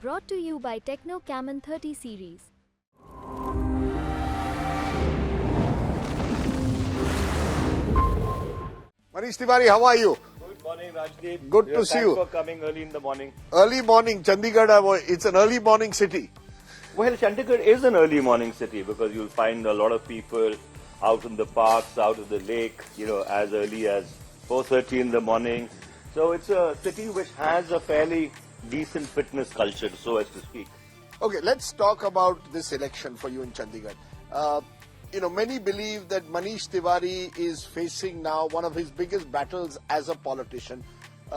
Brought to you by Techno Camon 30 series. Manish Tiwari, how are you? Good morning, Rajdeep. Good to see you. Thanks for coming early in the morning. Early morning, Chandigarh, it's an early morning city. Well, Chandigarh is an early morning city because you'll find a lot of people out in the parks, out of the lake, as early as 4:30 in the morning. So it's a city which has a fairly decent fitness culture, so as to speak. Okay, let's talk about this election for you in Chandigarh. Many believe that Manish Tiwari is facing now one of his biggest battles as a politician.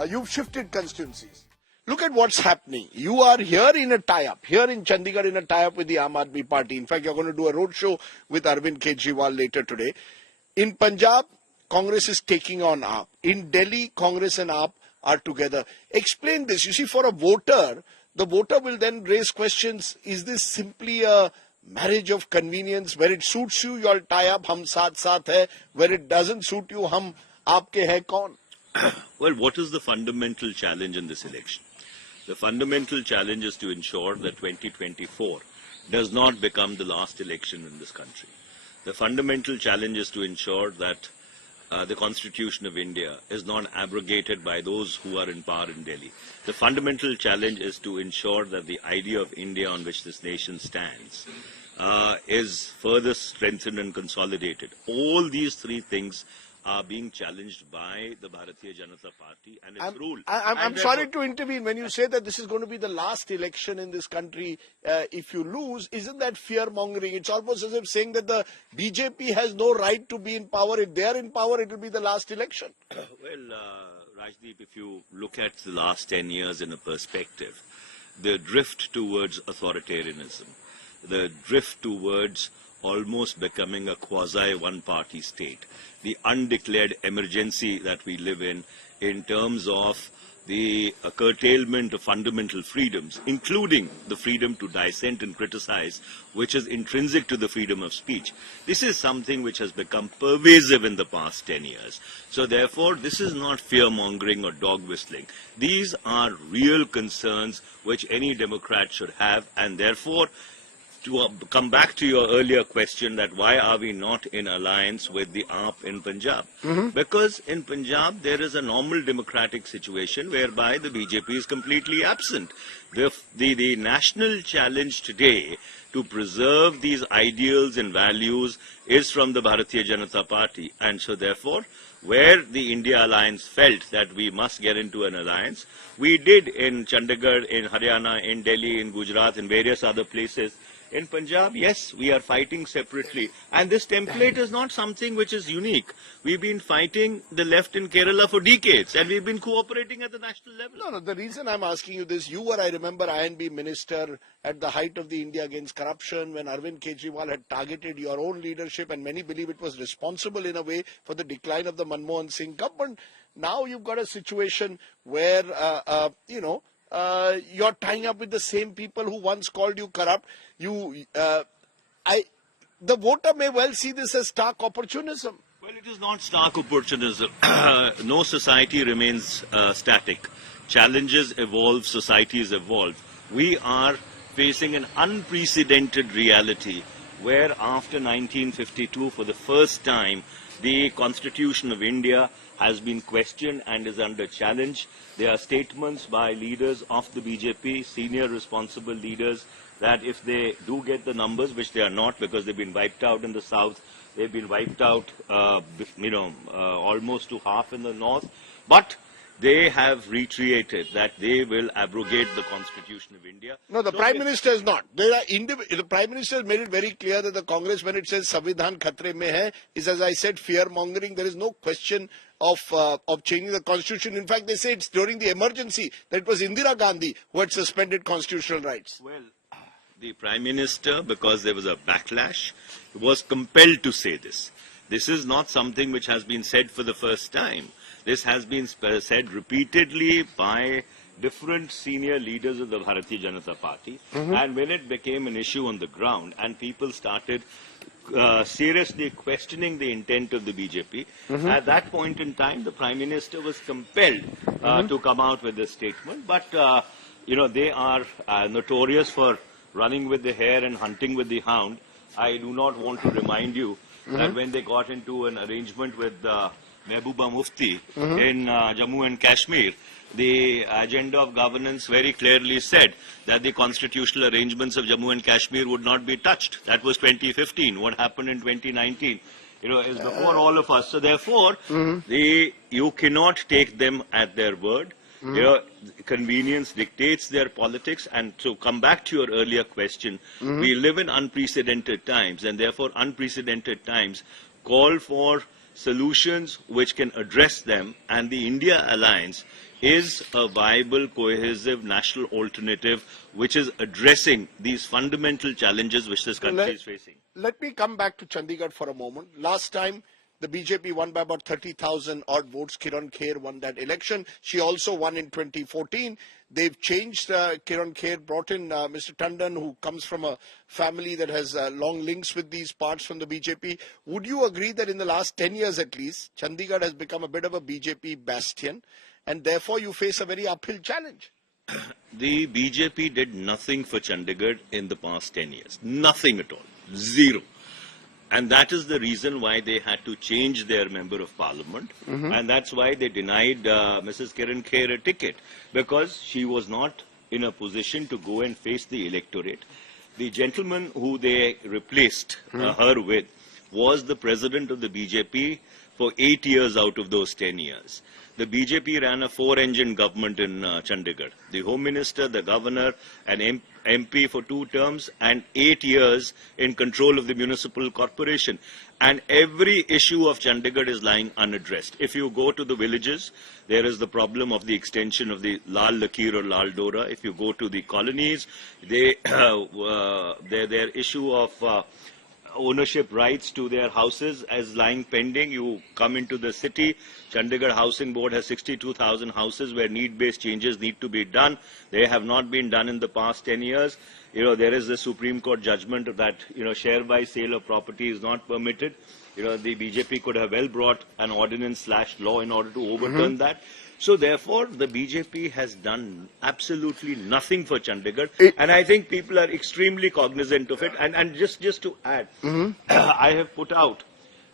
You've shifted constituencies. Look at what's happening. You are here in a tie-up, here in Chandigarh in a tie-up with the Aam Aadmi Party. In fact, you're going to do a roadshow with Arvind Kejriwal later today. In Punjab, Congress is taking on AAP. In Delhi, Congress and AAP are together. Explain this. You see, for a voter, the voter will then raise questions. Is this simply a marriage of convenience? Where it suits you, you'll tie up, hum saath saath hai. Where it doesn't suit you, hum aapke hai kaun? Well, what is the fundamental challenge in this election? The fundamental challenge is to ensure that 2024 does not become the last election in this country. The fundamental challenge is to ensure that the Constitution of India is not abrogated by those who are in power in Delhi. The fundamental challenge is to ensure that the idea of India on which this nation stands is further strengthened and consolidated. All these three things are being challenged by the Bharatiya Janata Party and its rule. I'm sorry to intervene. When you say that this is going to be the last election in this country, if you lose, isn't that fear-mongering? It's almost as if saying that the BJP has no right to be in power. If they are in power, it will be the last election. Well, Rajdeep, if you look at the last 10 years in a perspective, the drift towards authoritarianism, the drift towards almost becoming a quasi-one-party state, the undeclared emergency that we live in terms of the curtailment of fundamental freedoms, including the freedom to dissent and criticize, which is intrinsic to the freedom of speech. This is something which has become pervasive in the past 10 years. So therefore, this is not fear-mongering or dog-whistling. These are real concerns which any Democrat should have, and therefore, to come back to your earlier question that why are we not in alliance with the AAP in Punjab? Because in Punjab there is a normal democratic situation whereby the BJP is completely absent. The national challenge today to preserve these ideals and values is from the Bharatiya Janata Party, and so therefore where the India Alliance felt that we must get into an alliance, we did in Chandigarh, in Haryana, in Delhi, in Gujarat, in various other places. In Punjab, yes, we are fighting separately. And this template is not something which is unique. We've been fighting the left in Kerala for decades, and we've been cooperating at the national level. No, the reason I'm asking you this, you were, I remember, INB minister at the height of the India Against Corruption when Arvind Kejriwal had targeted your own leadership, and many believe it was responsible in a way for the decline of the Manmohan Singh government. Now you've got a situation where, you're tying up with the same people who once called you corrupt. The voter may well see this as stark opportunism. Well, it is not stark opportunism. No society remains static. Challenges evolve, societies evolve. We are facing an unprecedented reality where after 1952, for the first time, the Constitution of India has been questioned and is under challenge. There are statements by leaders of the BJP, senior responsible leaders, that if they do get the numbers, which they are not because they've been wiped out in the south, they've been wiped out, almost to half in the north, but they have reiterated that they will abrogate the Constitution of India. No, the Prime Minister is not. The Prime Minister has made it very clear that the Congress, when it says Samvidhan Khatre mein hai, is, as I said, fear-mongering. There is no question of changing the Constitution. In fact, they say it's during the emergency that it was Indira Gandhi who had suspended constitutional rights. Well, the Prime Minister, because there was a backlash, was compelled to say this. This is not something which has been said for the first time. This has been said repeatedly by different senior leaders of the Bharatiya Janata Party. And when it became an issue on the ground and people started seriously questioning the intent of the BJP, at that point in time, the Prime Minister was compelled to come out with this statement. But they are notorious for running with the hare and hunting with the hound. I do not want to remind you that when they got into an arrangement with Mehbooba Mufti in Jammu and Kashmir, the agenda of governance very clearly said that the constitutional arrangements of Jammu and Kashmir would not be touched. That was 2015. What happened in 2019, is before all of us. So therefore, you cannot take them at their word. Convenience dictates their politics. And to come back to your earlier question, we live in unprecedented times, and therefore unprecedented times call for solutions which can address them, and the India Alliance is a viable, cohesive national alternative which is addressing these fundamental challenges which this country is facing. Let me come back to Chandigarh for a moment. Last time, the BJP won by about 30,000 odd votes. Kiran Kher won that election. She also won in 2014. They've changed. Kiran Kher brought in Mr. Tandon, who comes from a family that has long links with these parts from the BJP. Would you agree that in the last 10 years at least, Chandigarh has become a bit of a BJP bastion, and therefore you face a very uphill challenge? The BJP did nothing for Chandigarh in the past 10 years. Nothing at all. Zero. And that is the reason why they had to change their member of parliament. And that's why they denied Mrs. Kiran Kher a ticket, because she was not in a position to go and face the electorate. The gentleman who they replaced her with was the president of the BJP for 8 years out of those 10 years. The BJP ran a 4-engine government in Chandigarh. The Home Minister, the Governor, an MP for 2 terms, and 8 years in control of the municipal corporation. And every issue of Chandigarh is lying unaddressed. If you go to the villages, there is the problem of the extension of the Lal Lakir or Lal Dora. If you go to the colonies, their issue of ownership rights to their houses as lying pending. You come into the city, Chandigarh Housing Board has 62,000 houses where need-based changes need to be done. They have not been done in the past 10 years. There is a Supreme Court judgment that, share by sale of property is not permitted. The BJP could have well brought an ordinance/law in order to overturn that. So therefore, the BJP has done absolutely nothing for Chandigarh, and I think people are extremely cognizant of it. And just to add, they had put out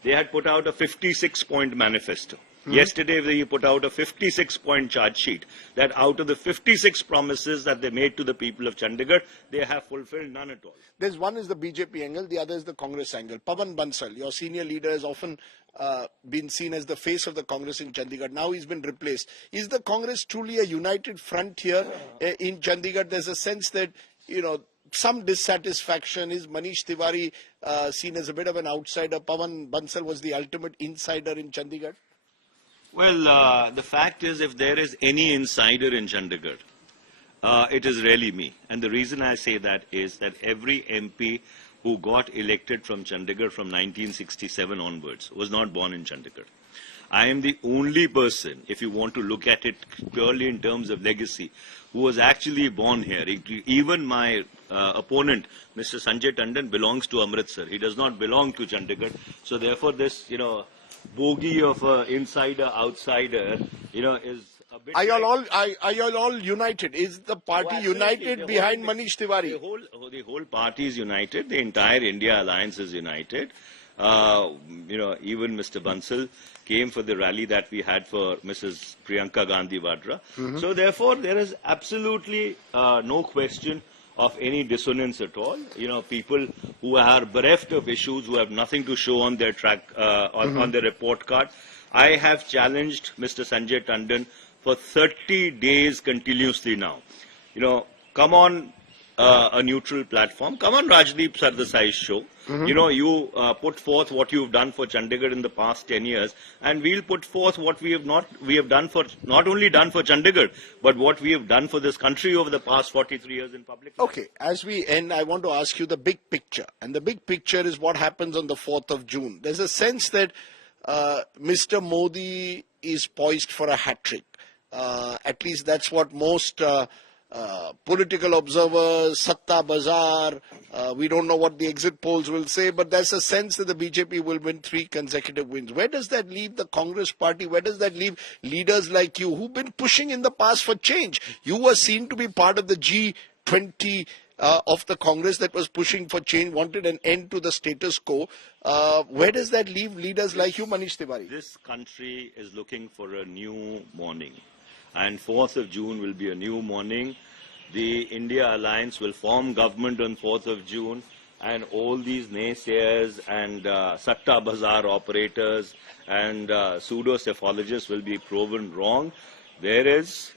a 56-point manifesto. Yesterday, they put out a 56-point charge sheet that out of the 56 promises that they made to the people of Chandigarh, they have fulfilled none at all. There's one is the BJP angle, the other is the Congress angle. Pawan Bansal, your senior leader, has often been seen as the face of the Congress in Chandigarh. Now he's been replaced. Is the Congress truly a united front here in Chandigarh? There's a sense that, some dissatisfaction. Is Manish Tiwari seen as a bit of an outsider? Pawan Bansal was the ultimate insider in Chandigarh. Well, the fact is, if there is any insider in Chandigarh, it is really me. And the reason I say that is that every MP who got elected from Chandigarh from 1967 onwards was not born in Chandigarh. I am the only person, if you want to look at it purely in terms of legacy, who was actually born here. Even my opponent, Mr. Sanjay Tandon, belongs to Amritsar. He does not belong to Chandigarh. So therefore, this, bogey of insider, outsider, is a bit... Are you all united? Is the party united behind Manish Tiwari? The whole party is united. The entire India Alliance is united. Even Mr. Bansal came for the rally that we had for Mrs. Priyanka Gandhi Vadra. So therefore, there is absolutely no question of any dissonance at all. People who are bereft of issues, who have nothing to show on their on their report card. I have challenged Mr. Sanjay Tandon for 30 days continuously now. Come on a neutral platform. Come on Rajdeep Sardesai's show. You put forth what you've done for Chandigarh in the past 10 years, and we'll put forth what we have not only done for Chandigarh, but what we have done for this country over the past 43 years in public life. Okay, as we end, I want to ask you the big picture. And the big picture is what happens on the 4th of June. There's a sense that Mr. Modi is poised for a hat-trick. At least that's what most political observers, Satta Bazaar. We don't know what the exit polls will say, but there's a sense that the BJP will win 3 consecutive wins. Where does that leave the Congress party? Where does that leave leaders like you who've been pushing in the past for change? You were seen to be part of the G20 of the Congress that was pushing for change, wanted an end to the status quo. Where does that leave leaders like you, Manish Tiwari? This country is looking for a new morning. And 4th of June will be a new morning. The India Alliance will form government on 4th of June, and all these naysayers and Satta Bazaar operators and pseudo-cephalogists will be proven wrong. There is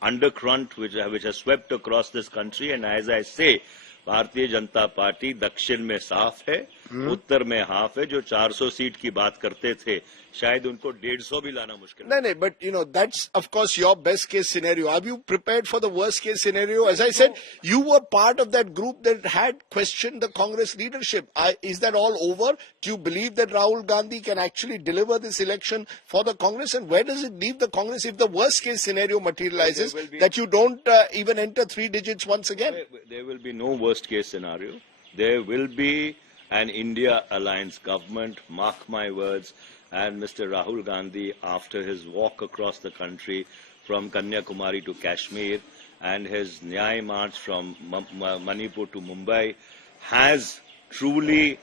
undercurrent which has swept across this country, and as I say, Bharatiya Janata party दक्षिण में साफ है, उत्तर में half है. जो 400 seat की बात करते थे, शायद उनको 150 भी लाना मुश्किल. No, but that's of course your best case scenario. Are you prepared for the worst case scenario? As I said, you were part of that group that had questioned the Congress leadership. Is that all over? Do you believe that Rahul Gandhi can actually deliver this election for the Congress? And where does it leave the Congress if the worst case scenario materializes, that you don't even enter 3 digits once again? There will be no worst case scenario. There will be an India Alliance government, mark my words. And Mr. Rahul Gandhi, after his walk across the country from Kanyakumari to Kashmir and his Nyay March from Manipur to Mumbai, has truly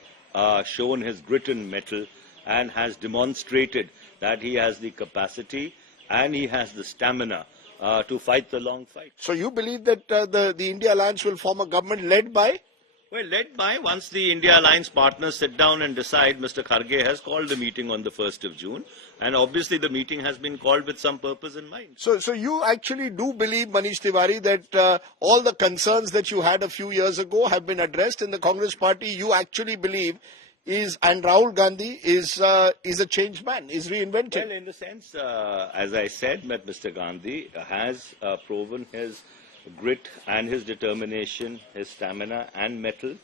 shown his grit and mettle and has demonstrated that he has the capacity and he has the stamina to fight the long fight. So you believe that the India Alliance will form a government led by? Well, led by, once the India Alliance partners sit down and decide. Mr. Kharge has called the meeting on the 1st of June, and obviously the meeting has been called with some purpose in mind. So you actually do believe, Manish Tiwari, that all the concerns that you had a few years ago have been addressed in the Congress party. You actually believe and Rahul Gandhi is a changed man, is reinvented. Well, in the sense, as I said, that Mr. Gandhi has proven his grit and his determination, his stamina and mettle.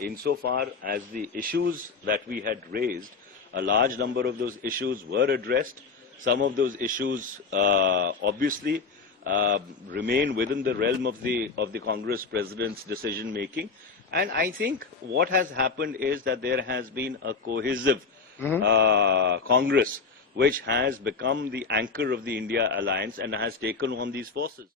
Insofar as the issues that we had raised, a large number of those issues were addressed. Some of those issues obviously remain within the realm of the Congress President's decision making. And I think what has happened is that there has been a cohesive Congress which has become the anchor of the India Alliance and has taken on these forces.